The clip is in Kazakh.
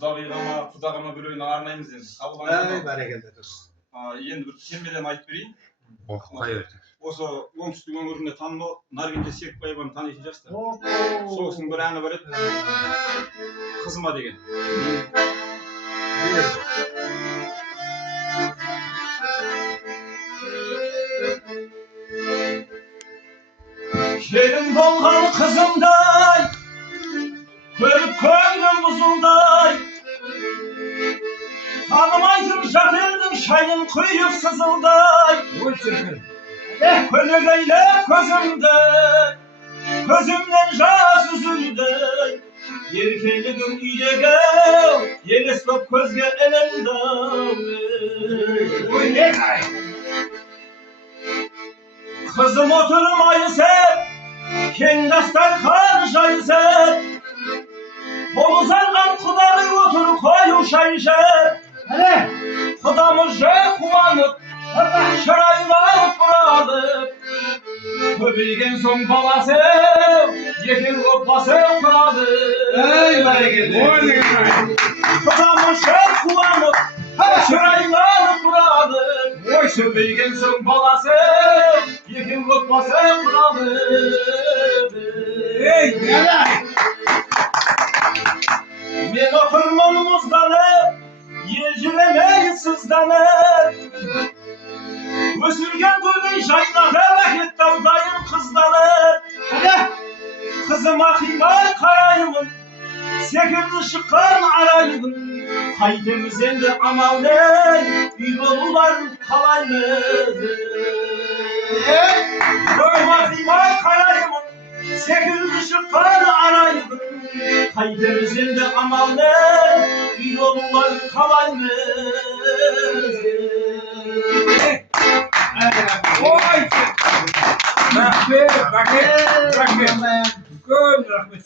Құдағыма біреуін арнаймыз енді. Ай, бәрекелді дұрыс. Енді бір термеден айтып берейін. Қайыр. Осы оңтүстік өңірінде танымал Наргенде Серікбаеваны танитын шығарсыздар. Сол кісінің бір әні бар еді. Қызыма деген. Келін болған қызымдай, көріп көңілім бұзылдай, танымайтын жат елдің шайын құйып сызылдай. Көлегейлеп көзімді, көзімнен жас үзілді. Еркелігім үйдегі елес боп көзге ілінді. Қызым отыр майысып, кең дастархан жайысып, қолы зарған құдағи отыр қою шай ішіп. Құдамыз же қуанып, шырайланып тұрады. Көбейген соң баласы, екі отбасы құрады. Құдамыз же қуанып, шырайланып тұрады. Көбейген соң баласы, екі отбасы құрады. Мен отырмын мұзданып, елжіремей сызданып, өсірген гүлдей жайнағы әкет таудайын қызданып. Қызыма қимай қараймын, секілді шыққан араймын. Қайтеміз енді амал не, үй болуларын қалаймыз. Қызыма қимай қараймын, секілді шыққан араймын. Қайтеміз енді амал не, үй болуларын қалаймыз. Рахмет. Үлкен рахмет.